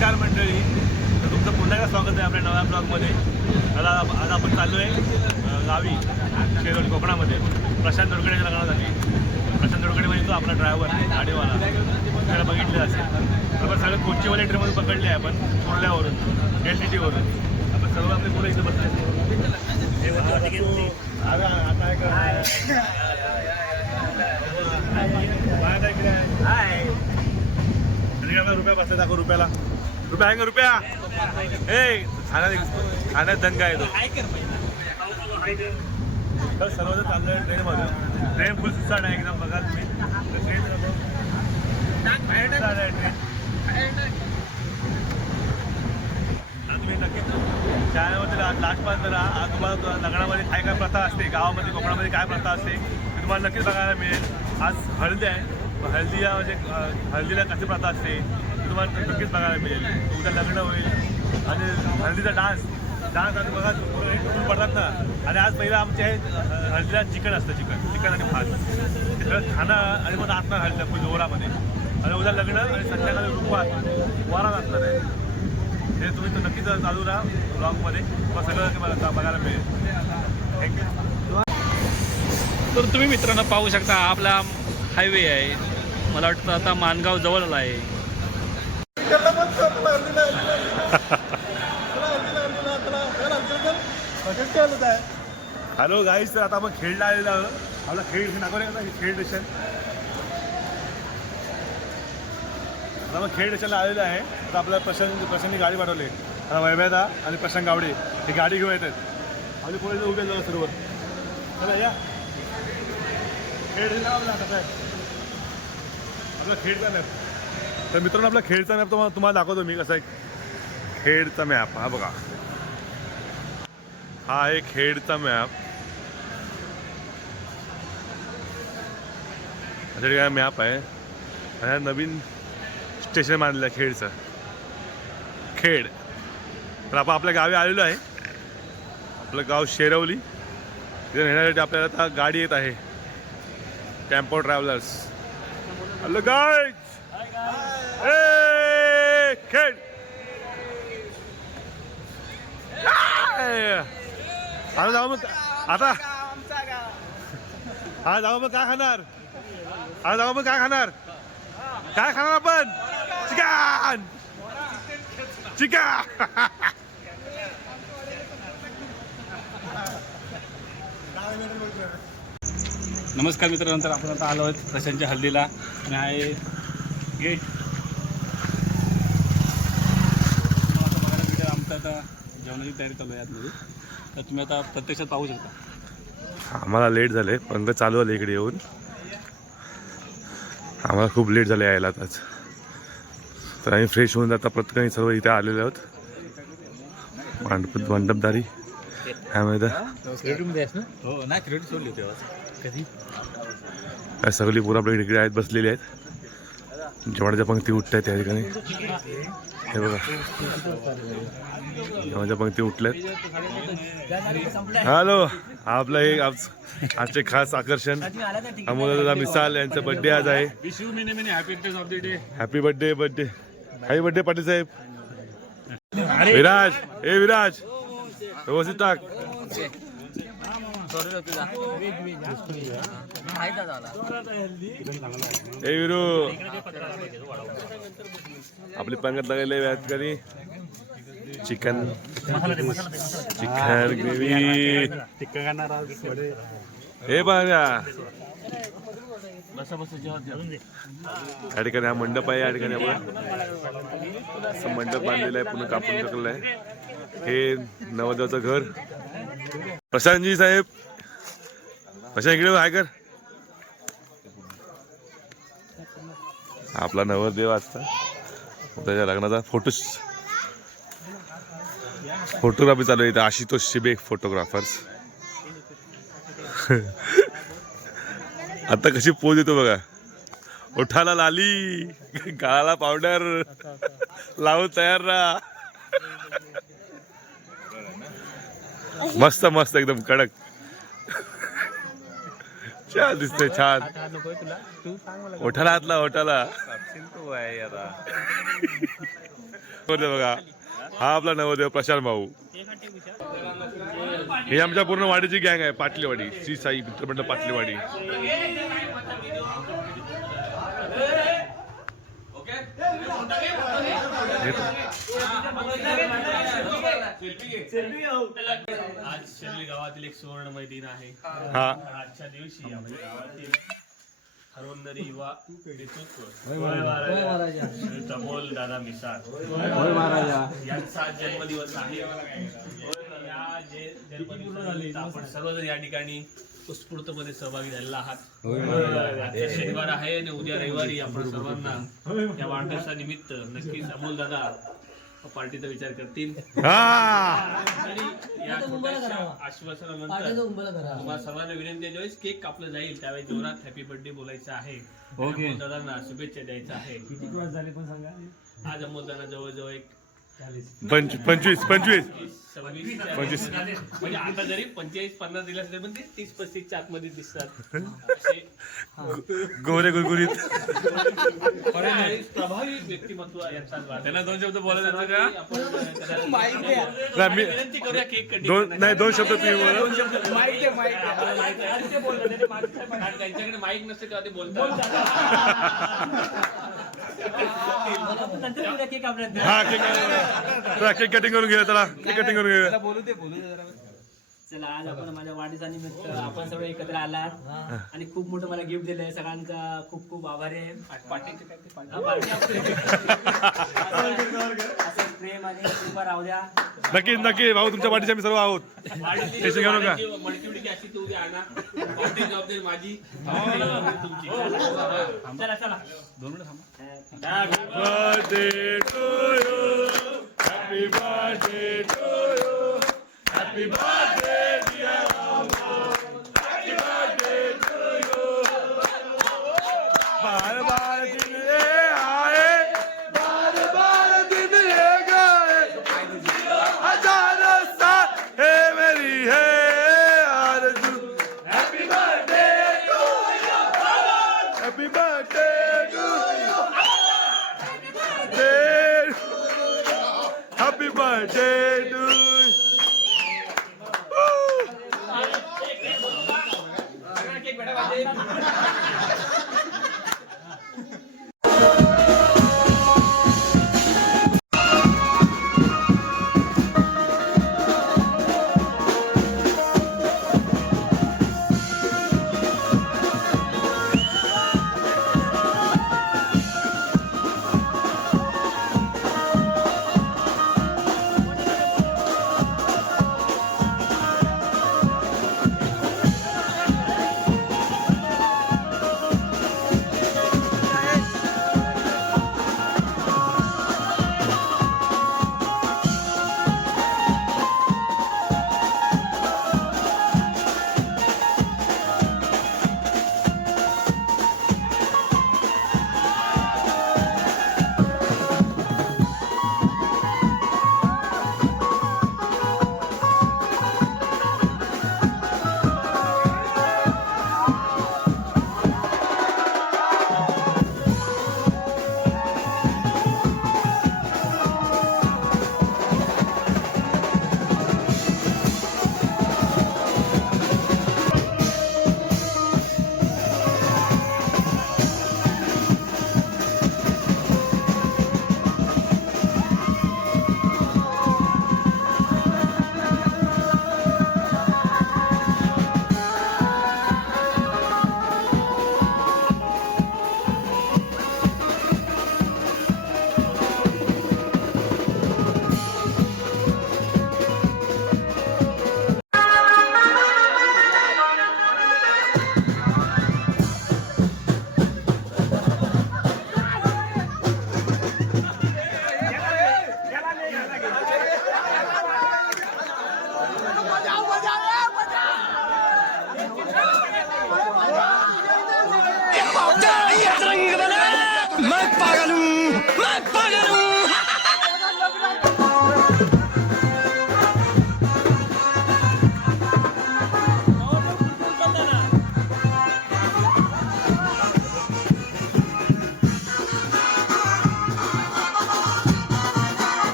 नमस्कार मंडळी, तर तुमचं पुन्हा एकदा स्वागत आहे आपल्या नव्या ब्लॉगमध्ये. आज आपण चाललो आहे गावी शेरोली कोकणामध्ये प्रशांत तोडकडेच्या लग्नासाठी. प्रशांत तोडकडे म्हणजे तो आपला ड्रायव्हर गाडीवाला, त्याला बघितलं असेल. आपण सगळं कोच्चीवाले ट्रेनमधून पकडले आहे आपण कुर्ल्यावरून LTTवरून. आपण सर्व आपले पुढे इथं बसले. रुपया बसले दाखव रुपयाला. रुपया आहे का रुपया? ए खाण्यात दंगा आहे तो. तर सर्वजण चाललं आहे ट्रेनमध्ये. ट्रेन फुल सुसाट आहे एकदम. बघा तुम्ही ट्रेन तुम्ही नक्कीच शाळेमध्ये लास्ट पास जरा. आज तुम्हाला लग्नामध्ये काय काय प्रथा असते, गावामध्ये कोकणामध्ये काय प्रथा असते ते तुम्हाला नक्कीच बघायला मिळेल. आज हळदी आहे. हळदीला म्हणजे हळदीला कशी प्रथा असते ते तुम्हाला नक्कीच बघायला मिळेल. उद्या लग्न होईल आणि हळदीचा डान्स आणि बघा तुम्ही पडतात ना. आणि आज पहिलं आमच्या हळदीला चिकन असतं. चिकन आणि भात ते सगळं खाणं आणि मग नाचणार हळदीला फुल जोरामध्ये. आणि उद्या लग्न आणि संध्याकाळी रुपवात वारा नाचणार आहे. हे तुम्ही तर नक्कीच चालू राहा ब्लॉगमध्ये. मग सगळं मला बघायला मिळेल. थँक्यू. तर तुम्ही मित्रांनो पाहू शकता आपला हायवे आहे. मला वाटतं आता माणगाव जवळ आहे. हॅलो गाईज, तर आता आपण खेळला आलेला आहोत. आपला खेळ नागोरे आता खेळ स्टेशन. आता आपण खेळ स्टेशनला आलेलं आहे. तर आपल्याला प्रशांतनी गाडी पाठवली. आता वैभ्यादा आणि प्रशांत गावडे ही गाडी घेऊन येतात. आपली पोलीस उभे जाऊ सर्व. चला या खेळ आपला कसं आहे आपला खेळचा मॅप. तर मित्रांनो आपला खेळचा मॅप तुम्हाला दाखवतो मी कसा आहे. खेडचा मॅप हा बघा. हा आहे खेडचा मॅप. अशा काय मॅप आहे. आणि नवीन स्टेशन मानलेलं आहे खेडचं. खेड. तर आपण आपल्या गावी आलेलो आहे. आपलं गाव शेरवली. तिथे नेण्यासाठी आपल्याला आता गाडी येत आहे. Tempo travellers. Hello guys. ए खेड. आता जाऊ मग. आता हा जाऊ मग काय खाणार. हा जाऊ मग काय खाणार. काय खाणार आपण. Chicken chicken. नमस्कार मित्रांनो, तर आपण आता आलो आहोत प्रशांतच्या हल्दीला. आणि आहे गेट. आता बघायला भेटेल आमचं आता जेवणाची तयारी चालू आहे आतमध्ये. तर तुम्ही आता प्रत्यक्षात पाहू शकता. आम्हाला लेट झाले पण चालू आले इकडे येऊन. आम्हाला खूप लेट झाले यायला आज. तर आम्ही फ्रेश होऊन जाता प्रत्येकाने सर्व इथे आलेले आहोत. मंडपदारी काय सगळी पोरं आपल्या इकडे आहेत, बसलेली आहेत. जेवणाच्या पंक्ती उठत आहेत त्या ठिकाणी. हे बघा जेवणाच्या पंक्ती उठल्यात. हॅलो. आपलं हे आजचे खास आकर्षण अमोलदादा मिसाल यांचा बर्थडे आज आहे. Happy birthday. Happy birthday Patil saheb. Viraj. ए विराज व्यवस्थित टाक. ए विरू. आपली पंगत लागलेली व्याज करी. Chicken gravy. हे बघा या ठिकाणी हा मंडप आहे. या ठिकाणी आपण असं मंडप बांधलेला आहे. पूर्ण कापून टाकलेलं आहे. हे नवरदेवाचं घर. प्रशांतजी साहेब. प्रशांत इकडे हाय कर. आपला नवरदेव असता त्याच्या लग्नाचा फोटोग्राफी चालू आहे इथं. आशुतोष शिबे फोटोग्राफर्स. आता कशी पोज येतो बघा. ओठाला लाली, गाळाला पावडर लावून तयार राहा. मस्त मस्त एकदम कडक. छान दिसतंय. छान. ओठाला हातला. ओठाला नवरदेव बघा, हा आपला नवरदेव प्रशांत भाऊ. ही आमच्या पूर्ण वाडीची गँग आहे, पाटलीवाडी श्री साई मित्रमंडळ पाटलीवाडी. आज शेर्ली गावातील एक सुवर्णमय दिन आहे. हा आजच्या दिवशी आपल्या गावातील हरवणारी युवा नेतृत्व अमोल दादा मिसाळ यांचा जन्मदिवस आहे. या जन्मदिवसानिमित्त आपण सर्वजण या ठिकाणी उत्स्फूर्तपणे सहभागी झालेला आहात. शनिवार आहे आणि उद्या रविवारी आपण सर्वांना या वाढदिवसानिमित्त नक्कीच अमोल दादा पार्टीचा विचार करतील. आणि या छोट्याशा आश्वासनानंतर तुम्हाला सर्वांना विनंती आहे, ज्यावेळेस केक कापलं जाईल त्यावेळी जोरात हॅपी बर्थडे बोलायचं आहे. अमोल दादांना शुभेच्छा द्यायचा आहे. किती दिवस झाले पण सांगा. आज अमोल दादा जवळजवळ एक 25 म्हणजे आता जरी 45-50 दिला असेल पण ते 30-35च्या आतमध्ये दिसतात. असे गोरे गुरगुरीत प्रभावी व्यक्तिमत्व यांचा. त्यांना 2 शब्द बोलायचं का? विनंती करूया केक कटिंग. दोन शब्द तुम्ही बोला. त्यांच्याकडे माईक नसते तेव्हा ते बोलतात. हा केक कटिंग करून घ्या. चला केक कटिंग करून घ्या. चला आज आपण माझ्या वाढदिवसानिमित्त आपण सगळे एकत्र आलात आणि खूप मोठं मला गिफ्ट दिलंय. सगळ्यांचा खूप खूप आभारी आहे. असं प्रेम आणि कृपा राहू द्या. नक्की भाऊ, तुमच्या पाठीशी आम्ही सर्व आहोत. टेन्शन घेऊ नका. मडकी अशी तू उद्या आणा. जबाबदारी माझी तुमची. चला चला 2 मिनिट थांबा. Happy birthday to you. Happy birthday to you. Happy birthday dear Amol. Happy birthday to you. बार बार दिन ये आए, बार बार दिन ये गए, हजारों साल है मेरी है आरज़ू. Happy birthday to you. Happy birthday to you. Happy birthday to you.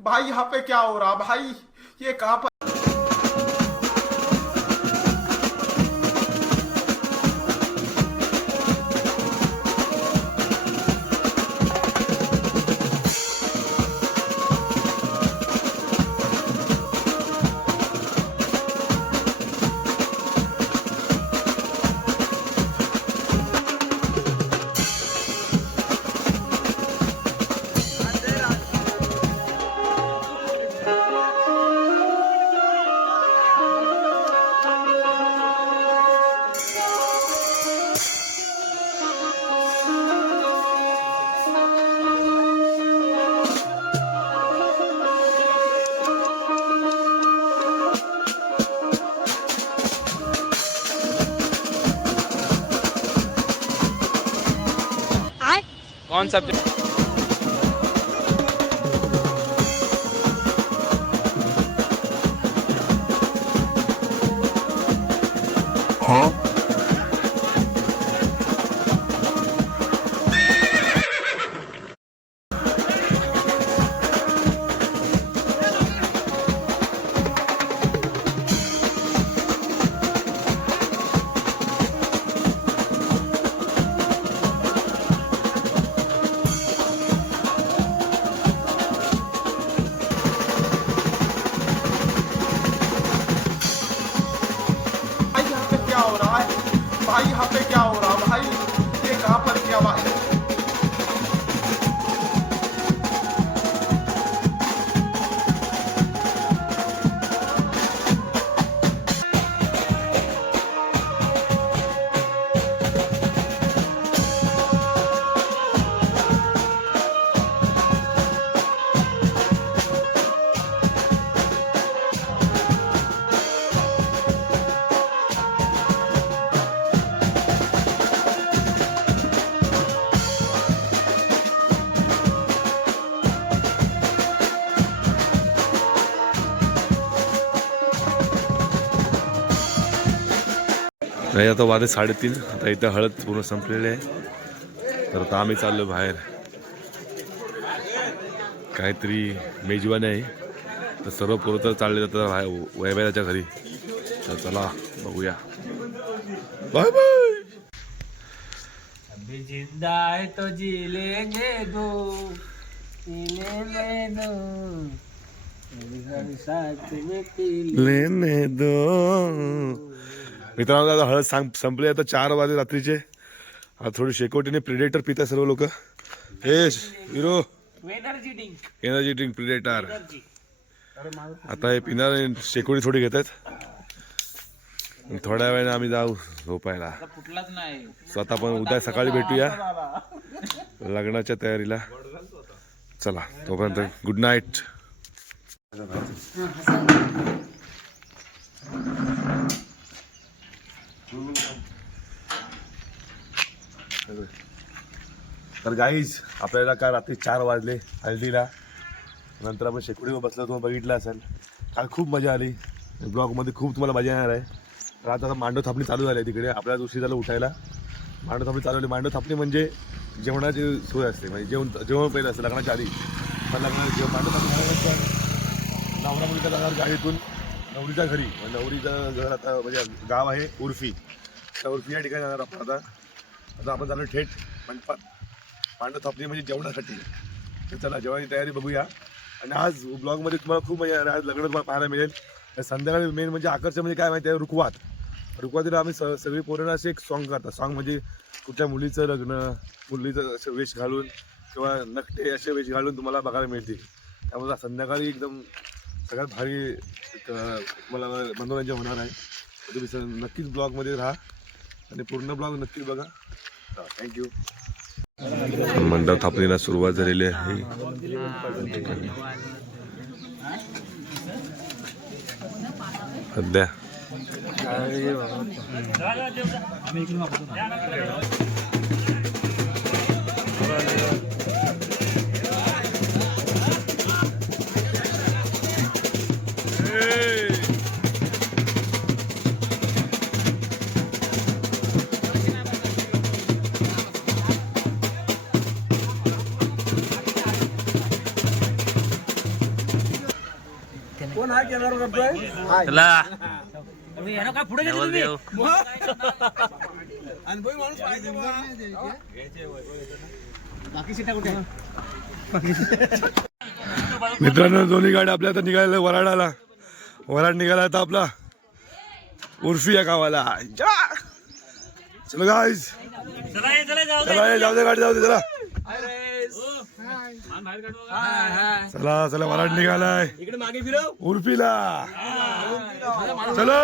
भाई यहाँ पे क्या हो रहा भाई, ये कहाँ पर। कौन सा भाई यहाँ पे क्या हो रहा भाई, ये कहाँ पर क्या हुआ है। नाही आता वाजले 3:30. आता इथं हळद पूर्ण संपलेली आहे. तर आता आम्ही चाललो बाहेर, काहीतरी मेजवानी आहे. तर सर्व पोरं तर चालले जातात वैभवाच्या घरी. तर चला बघूया. Bye bye. अभी जिंदा है तो जी लेंगे दो, जी लेंगे दो, साथ में पी लेने दो. मित्रांनो आता हळद संपली. आता 4 वाजले रात्रीचे. आता थोडी शेकोटीने प्रिडेटर पिता सर्व लोक. Hero energy drink predator. आता हे पिणार, शेकोटी थोडी घेतात. थोड्या वेळाने आम्ही जाऊ झोपायला. स्वतः पण उद्या सकाळी भेटूया लग्नाच्या तयारीला. चला तोपर्यंत गुड नाईट. तर गाईज आपल्याला काय रात्री 4 वाजले हळदीला. नंतर आपण शेकोटीवर बसलो, तुम्हाला बघितलं असेल. काल खूप मजा आली. ब्लॉगमध्ये खूप तुम्हाला मजा येणार आहे. तर आता मांडव थापणी चालू झाली आहे तिकडे. आपल्याला उशीर झालं उठायला. मांडव थापणी चालू झाली. मांडव थापणी म्हणजे जेवणाची सोय असते, म्हणजे जेवण पहिलं असतं लग्नाच्या आधी. पण लग्नाला मांडव थापणी झाल्यानंतर नवरा मुलीच्या जाणार गाडीतून नवरीच्या घरी. नवरीचं घर आता म्हणजे गाव आहे उर्फी. त्या उर्फी या ठिकाणी जाणार आपण. आता आपण चालू थेट मंडपात. मांडव थापणी म्हणजे जेवणासाठी. तर चला जेवणाची तयारी बघूया. आणि आज ब्लॉगमध्ये तुम्हाला खूप मजा. आज लग्न पाहायला मिळेल. संध्याकाळी मेन म्हणजे आकर्षण म्हणजे काय माहिती आहे, रुखवात. रुखवातीला आम्ही सगळी पोरांना असे एक सॉन्ग करतात. सॉन्ग म्हणजे कुठल्या मुलीचं लग्न, मुलीचं असं वेश घालून किंवा नकटे असे वेश घालून तुम्हाला बघायला मिळतील. त्यामुळे संध्याकाळी एकदम सगळ्यात भारी मला मनोरंजन होणार आहे. तुम्ही नक्कीच ब्लॉगमध्ये राहा आणि पूर्ण ब्लॉग नक्कीच बघा. थँक्यू. मंडप थापणीला सुरुवात झालेली आहे. सध्या चला काय पुढे नवरदेव बाकी सीटा कुठे मित्रांनो दोन्ही गाड्या आपल्या आता निघायला वराडाला. वराड निघाला आता आपला उर्फी या गावाला. चलो गाईज चला जाऊ दे गाडी जाऊ दे चला चला चला वराड निघालाय इकडे मागे फिरव उर्फीला. चलो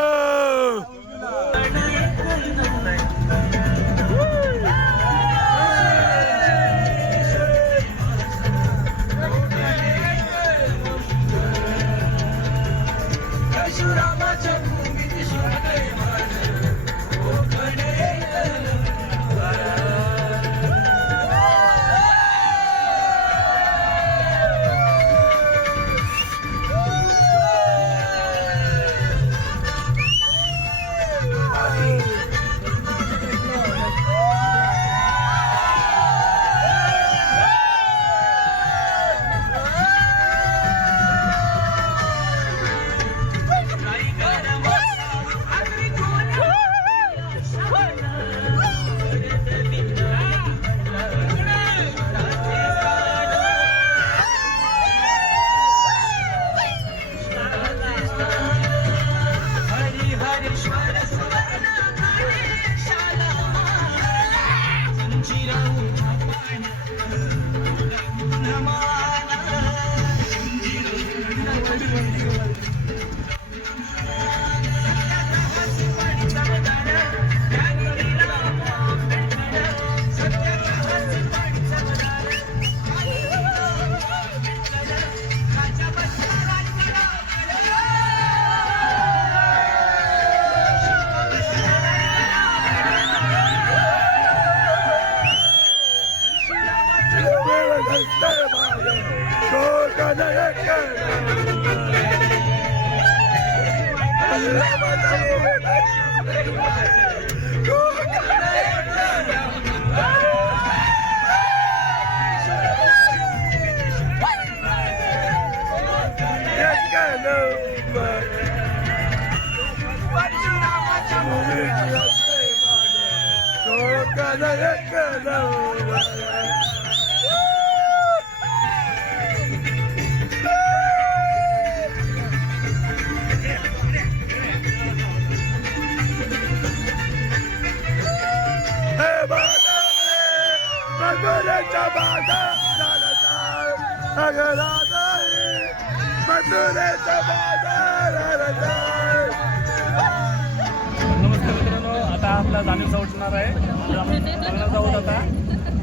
नमस्कार मित्रांनो, आता आपला जाणीवचा उठणार आहे. लग्नाचा उठ आता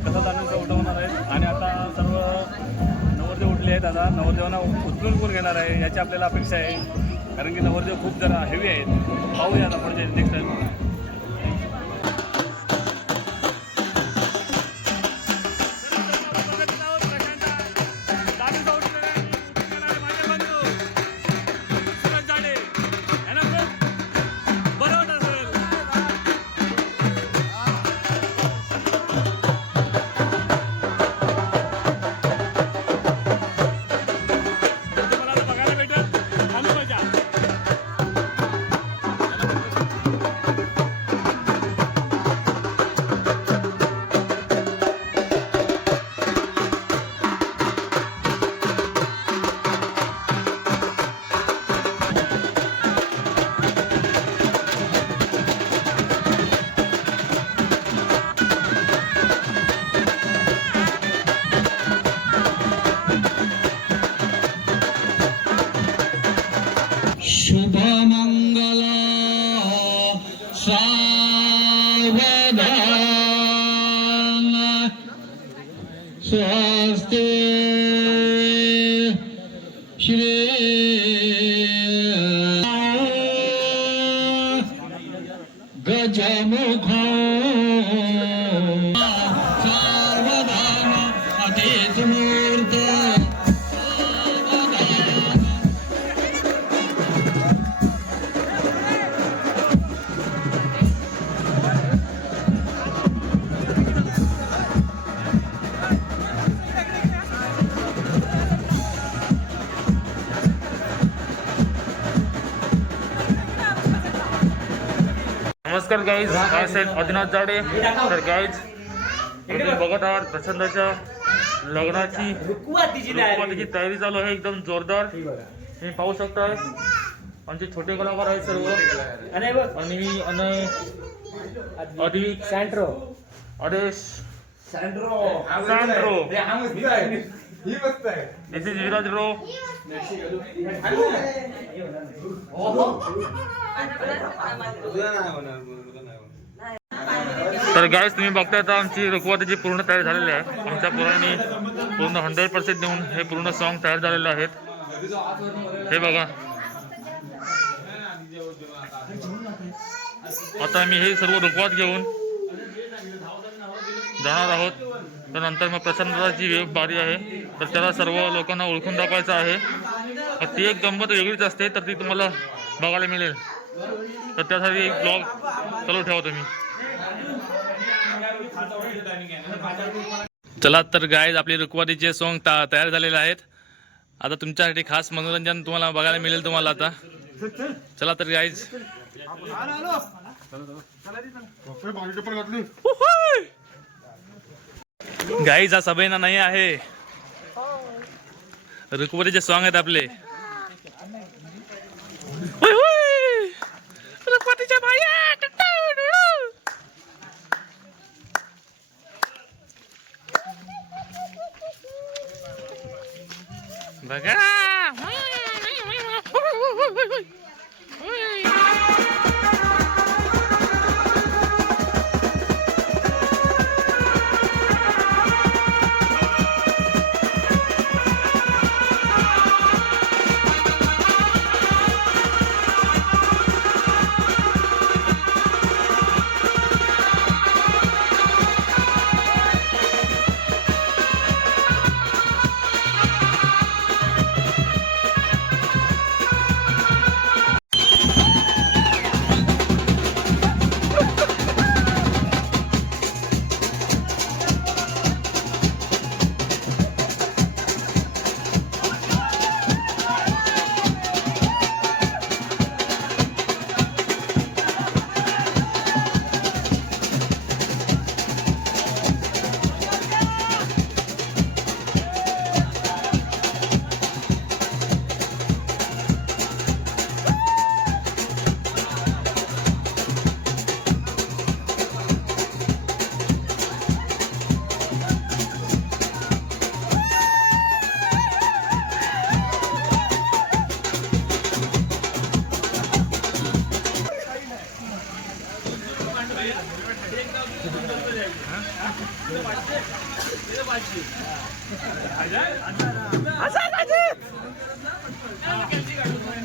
कसा जाणीवचा उठवणार आहे आणि आता सर्व नवरदेव उठले आहेत. आता नवरदेवांना उचलून कोण घेणार आहे याची आपल्याला अपेक्षा आहे, कारण की नवरदेव खूप जरा हेवी आहेत. पाहूया आता पुढचे नेक्स्ट टाइम. स्वस्ति श्री गजमुख सावधान अतिथ मूर्त नमस्कार गाईज, अदिनाथ जाडे. तर गाईज तुम्ही बघत आहात प्रचंडच्या लग्नाची रुखवातीची तयारी चालू आहे एकदम जोरदार. तुम्ही पाहू शकता आमचे छोटे कलाकार आहेत सर्व. आणि अधिक सँड्रो अडेश सँड्रो दिस इज विराज ब्रो. तर गाईज तुम्ही बघताय तर आमची रुखवातीची पूर्ण तयारी झालेली आहे. आमच्या पोरांनी पूर्ण 100% देऊन हे पूर्ण सॉन्ग तयार झालेले आहेत. हे बघा, आता आम्ही हे सर्व रुखवात घेऊन जाणार आहोत. तर नंतर मग प्रचंडाची बारी आहे, तर त्याला सर्व लोकांना ओळखून दाखवायचं आहे. ती एक गंमत वेगळीच असते, तर ती तुम्हाला बघायला मिळेल. तर त्यासाठी एक ब्लॉग चालू ठेवा तुम्ही. चला तर गाईज आपले रुखवातीचे सॉन्ग तयार झालेले आहेत. आता तुमच्यासाठी खास मनोरंजन तुम्हाला बघायला मिळेल तुम्हाला आता. चला तर गाईज. गाईज हा सभेना नाही आहे, रुखवातीचे सॉन्ग आहेत आपले. रुखवातीच्या बाया बघा.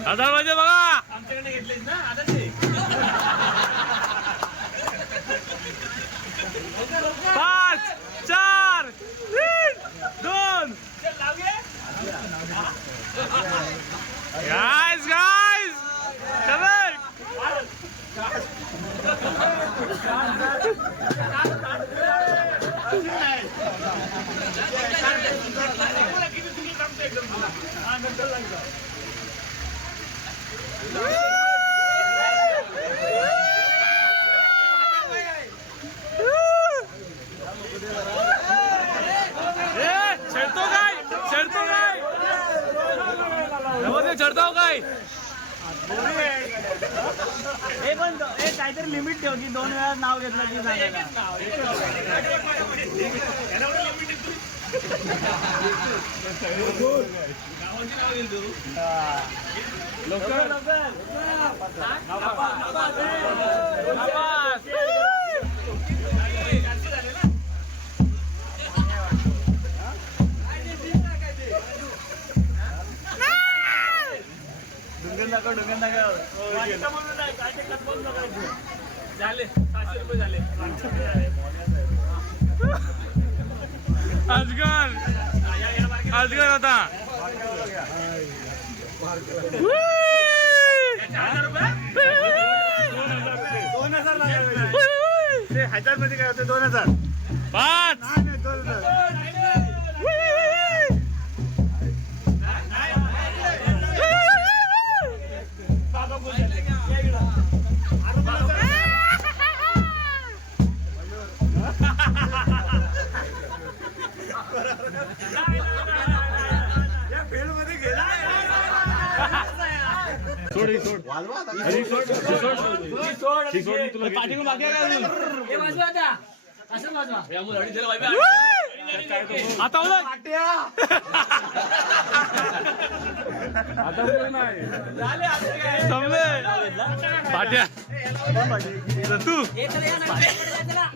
हजार वाजे बघा आमच्याकडे घेतलेस ना आता 5 4 3 2. Guys correct. चढतो काय हे पण काहीतरी लिमिट ठेव की 2 वेळा नाव घेतलं की सांगायला. झाले 700 रुपये झाले. अजगर होता. 2000 मध्ये काय होते 2000 5 2000 हे वाजवा आता. असं वाजवा. आता पाट्या तू हे चला या ना, इकडे चला.